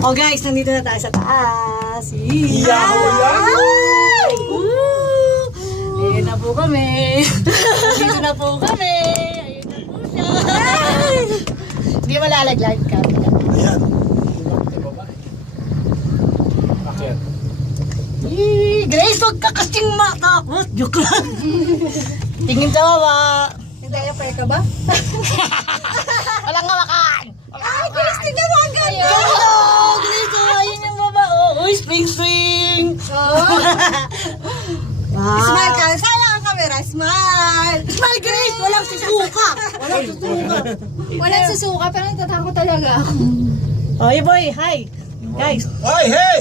Oh guys, nandito na tayo sa taas. Ayun na po kami. Dito na po kami. Ayun na po siya. Hindi malalaglag ka. Ayan. Grace, huwag ka kasing matakot. Joke lang. Tingin sa baba. Hindi yung pera ka ba? Walang ngawakan. Ay, Grace, tignan mo ang ganda! Oh, Grace, oh, ayun yung baba. Oh, uy, swing. Smile ka. Sayang ang camera. Smile! Smile, Grace. Walang susuka. Walang susuka. Walang susuka, pero natatakot talaga ako. Oh, hey boy, hi. Guys, Ay, hey!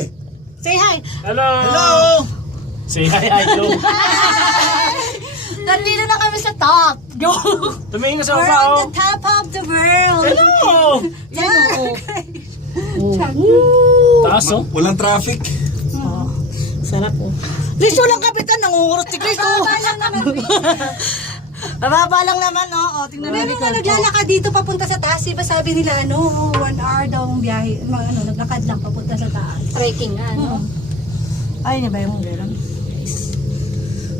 say hi. Hello! Hello! Say hi, hello! Nandito na kami sa top. Yo. Tumingin ka sa We're baba, on oh! the top of the world! Hello! Taas, oh! Walang traffic. Sarap po. Grace, walang kapitan. Nangungurot si Grace. Oh. Mababa lang naman, no? O, tingnan Meron natin. nga naglalakad dito papunta sa taas. Diba sabi nila, 1 hour daw ang biyahe. Naglakad lang papunta sa taas. Trekking nga, no? Ay, niya ba yung gano'n?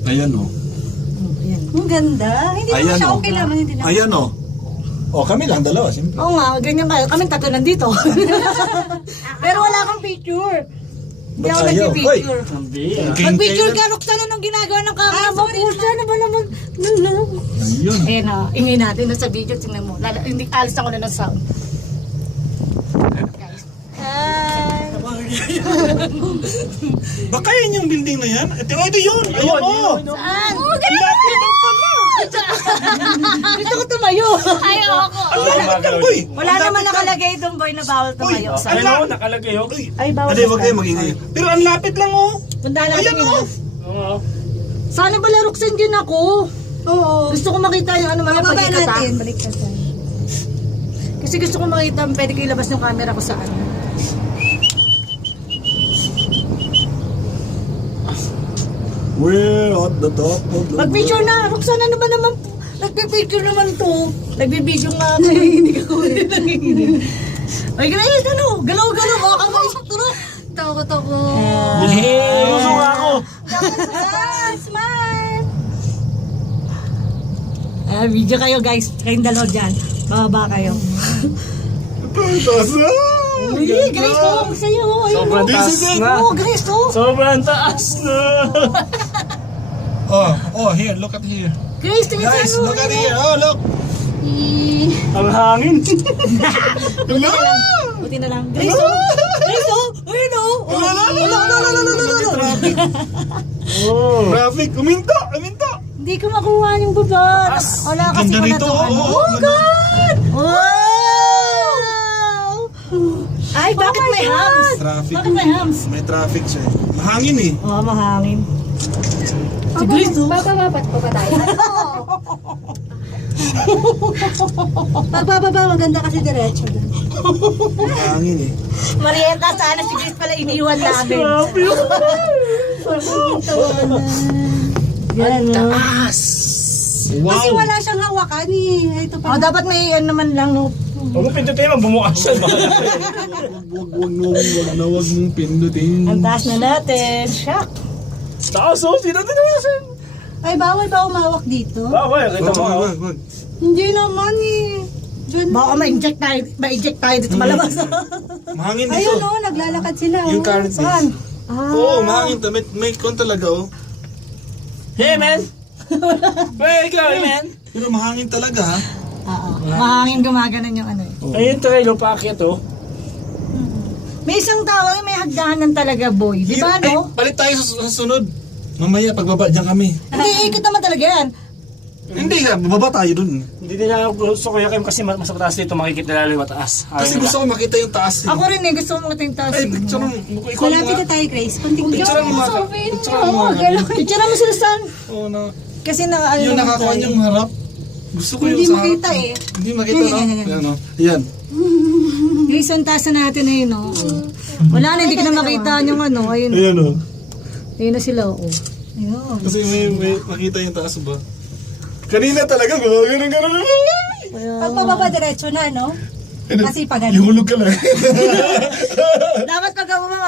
Ayan o. Ayan. Ang ganda. Hindi naman Ayan siya o. okay lang. Hindi naman. Ayan o. O, kami lang, dalawa, siyempre. Oo nga, ganyan ba? Kaming tatlo nandito. Pero wala kang picture. Hindi ako Ba't ayaw? nag-picture. Hindi, Mag-picture ka, Roxanne, anong ginagawa ng camera mo? Pucha, ano ba naman? Ayun. Ayan na, ingay natin na sa video, tingnan mo. Hindi, alis ako na ng sound. Guys. Hi! Baka yan yung building na yan? Ito yun! Ayun o! Saan? Oh, ganun! Gusto ko tumayo. Ayaw ako. Ang lapit lang, boy! Wala naman nakalagay doon, boy, na bawal tumayo. Uy, Saan? Hello, nakalagay, oh! Ay, bawal. Ade, huwag kayo magingay. Pero ang lapit lang o! Punta natin Ayan yun. o! Oo. Sana pala Roxanne din ako. Oo. Gusto ko makita yung ano mga Bababa pagkikata. natin. Balik ka tayo. Kasi gusto ko makita, pwede ko ilabas yung camera ko saan. We're at the top of the Mag-picture na! Roxanne, ano ba naman? Nagpipicture naman to. Nagbibideo nga ako. Hindi ko Ay, Grace, ano? Galaw-galaw. Baka maisip to, no? Takot ako. Susuka ako! Smile! Video kayo, guys. Kayong dalawa dyan. Bababa kayo. taas na! Uy, Grace, tawag sa'yo. Ayun, Sobrang oh. taas na! Oh, Grace, oh. Sobrang taas na! Oh, here, look at here. Grace, tingin Guys, sa ano. look at here. Oh, look! Ang hangin! Hello! Buti na lang. Grace, oh. Grace, oh. Ayun, oh. Oh! Traffic! Uminto! Uminto! Hindi ko makuha yung baba. Wala kasi Ganda wala rito, tong ano. oh. Oh, God! Wow! Ay, bakit may hams? Traffic. Bakit may hams? May traffic siya. Mahangin eh. Oh, mahangin. Si Grace, oh. Bababat pa ba tayo? Pagbababa, maganda kasi diretso doon. Mahangin eh. Marieta, sana si Grace pala iniwan namin. Yan, oh. Taas! Kasi wala siyang hawakan eh. Ito Oh, pa. dapat may ano naman lang, no? Huwag mo pindutin mo, bumukas siya. Wag mong pindutin. Ang taas na natin. Shock. Taas, oh! Sino tinawasan? Ay, bawal ba umawak dito? Bawal, kita mo, oh. Wag. Hindi naman eh. Diyan. Baka ma-inject tayo dito malabas. Mahangin dito. Ayun o, naglalakad sila. Yung current Saan? Oo, mahangin to. May kon talaga oh. Hey, man! Where you going, man? Pero mahangin talaga ha. Oo. Mahangin gumaganan yung ano eh. Ayun, trailer paakyat, oh. May isang tao, may hagdanan talaga, boy. Di ba, Ay, no? palit tayo sa sunod. Mamaya, pagbaba dyan kami. Hindi, ikot naman talaga yan. Hindi ka, bababa tayo dun. Hindi nila gusto ko yakin kasi mas mataas dito makikita lalo yung mataas. Kasi gusto ko makita yung taas. Ako rin eh, gusto ko mating taas. Ay, picture mo. Ikaw Malapit nga. na tayo, Grace. Kunting Picture mo nga. Picture mo nga. Picture mo sila saan? Oo na. Kasi na ano Yung naman nakakuha tayo. niyong harap. Gusto ko yung Hindi sa harap. makita eh. Hindi makita no? Ayan o. Ayan. Yung isang taas na natin na yun, oh. Wala na, hindi ko na makita yung ano. Ayun, Ayan o. ayun na sila, oh. Ayun. Kasi may makita yung taas ba? Kanina talaga, ganun. Kaya, Pag pababa diretso na, no? Kasi pag Yung hulog ka lang.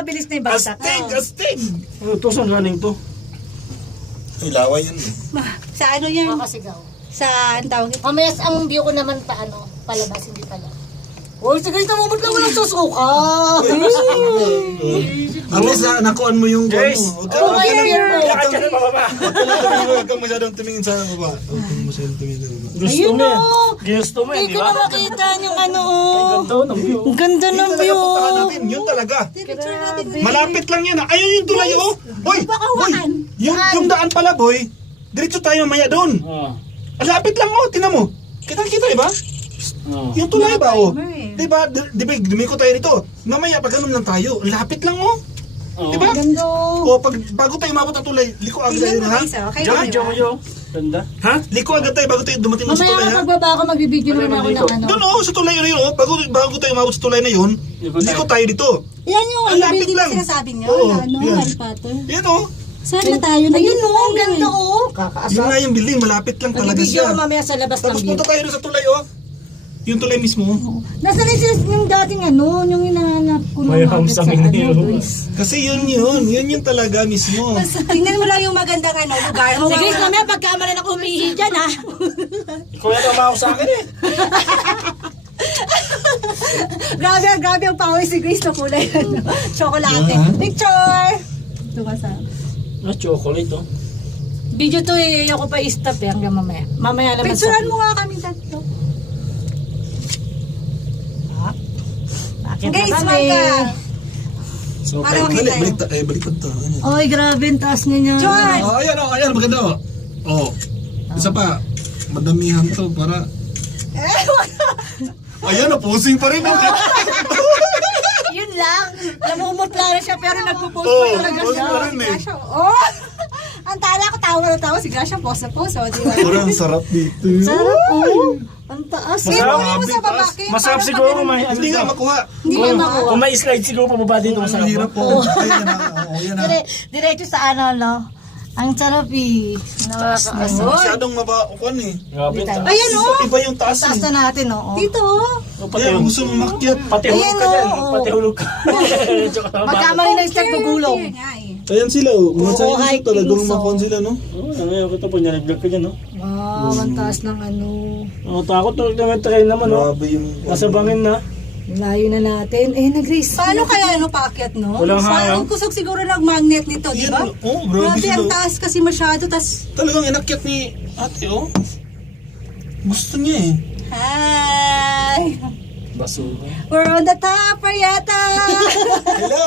napakabilis na yung bagsak. Astig! Ano to? Saan galing to? Ilawa yan. Sa ano yan? Makasigaw. Sa, ang tawag ito? Mamaya ang view ko naman palabas, hindi pala. Uy, sige, tumumot na walang susuka. At least nakuan mo yung Guys! Huwag Oh, my God. Lakad ka na pababa. Huwag kang masyadong tumingin sa baba. Huwag kang masyadong tumingin sa baba. Gusto Ayun mo o. eh. Gusto mo eh, Hindi di ko ba? na makita yung ano. Ganda ng view. Ang ganda Yun ng talaga view. puntahan natin. Yun talaga. Picture natin. Malapit lang yun. Ayun yung tulay oh. Boy! Baka Boy! waan. Yung daan pala boy. Diretso tayo mamaya doon. Ah. Malapit lang oh. Tinan mo. Kita ba? Ah. Yung tulay ba oh. Timer eh. Diba? Diba? Dumiko tayo dito. Mamaya pag ganun lang tayo. Lapit lang oh. Oo. Diba? Ganda. O pag bago tayo umabot ng tulay, liko agad tayo Tingnan mo ha? guys, oh. Okay, Diyan, diba? diyan, diyan. Ganda. Ha? Liko agad tayo bago tayo dumating sa Mamaya tulay ha? pagbaba ako, magbibideo naman ako ng ano. Doon oh, sa tulay na yun oh. Bago tayo umabot sa tulay na yun, liko tayo dito. Yan yung Ang lapit building lang. na sinasabi niyo. Oo, Ano, yan. Harry Potter. Yan oh. Saan na tayo? Ayun o, ang ganda o. Yun Kakaasar. nga yung building, malapit lang talaga Magbibideo siya. ako mamaya sa labas ng Tapos view. punta tayo doon sa tulay oh. Yung tulay mismo. Nasa rin yung dating ano, yung hinahanap ko May nung hams sa ang inyo. Grace. Kasi yun yung talaga mismo. Tingnan mo lang yung magandang ano, lugar. Si Grace, mamaya pagkamalan ako umihi dyan ha. Ikaw yata umahok sa akin eh. Grabe ang power si Grace na kulay. Chocolate. Picture! Ito ka sa... Ah, chocolate oh. Video to eh, ayoko pa i-stop eh hanggang mamaya. Mamaya naman Picturean mo nga kami tatlo. Bakit Guys, na kami? wag ka. So, Para makita yun. baliktad to. Ano? Oy, grabe ang taas niya niya. John! Ayan, maganda oh. Oh. Isa pa, madamihan to para... Ayan, pusing pa rin. Yun lang. Namumutla na siya pero nagpo-post Oo, pa talaga post siya. pa rin eh. Gracia, oh! Ang tala ko, tawa na tawa. Si Gracia, post na post. Oh, di ba? Parang sarap dito. Sarap oh. Ang taas. Kaya Masarap. mo sa babaki. Masarap para siguro pag- may Hindi nga makuha. Hindi mo makuha. Kung may slide siguro pababa dito Ang masarap. hirap po. Ayan na. Oo, yan na. Diretso sa ano, no? Ang sarap eh. Nakakaasar. Masyadong mabakuan eh. Grabe. Tayo. Ayan, oh! Iba yung taas Taas eh. na natin, oo. Dito, oh. Kaya kung gusto mo makyat. Pati hulog ka dyan. oo. Pati hulog ka. Magkamali na start magulong. Clear nga eh. Ayan sila oh. Mga Oo, Chinese hiking talagang so. makon sila no. Oo, ngayon ko ito po niya nag-vlog ka dyan no. Wow, ang taas ng ano. Oh, takot to naman train naman no. Grabe yung... Nasa bangin na. Layo na natin. Eh, nag-race. Paano kaya ano paakyat, no? Walang Parang hayang. kusog siguro ng magnet nito, di Yan, ba? oh, grabe Grabe, ang sila. taas kasi masyado, tas... Talagang inakyat ni ate oh. Gusto niya eh. Hi! Basura. We're on the top, Ariata! Hello!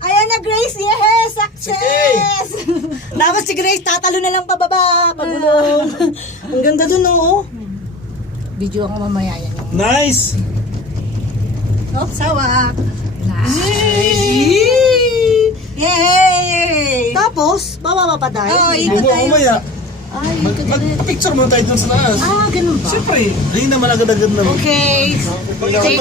Ayan na, Grace! Yes! Success! Tapos si Grace, tatalo na lang pababa. Pagulong. Ang ganda dun, oo. Video ang mamaya yan. Nice! Oh, sawa! Yay! Yay! Tapos, bababa pa tayo. Oh, ikot tayo. Umaya. Ay, ikot ulit. Mag-picture mo tayo dun sa taas. Ah, ganun ba? Siyempre, ayun naman agad-agad na. Okay. Pag- Take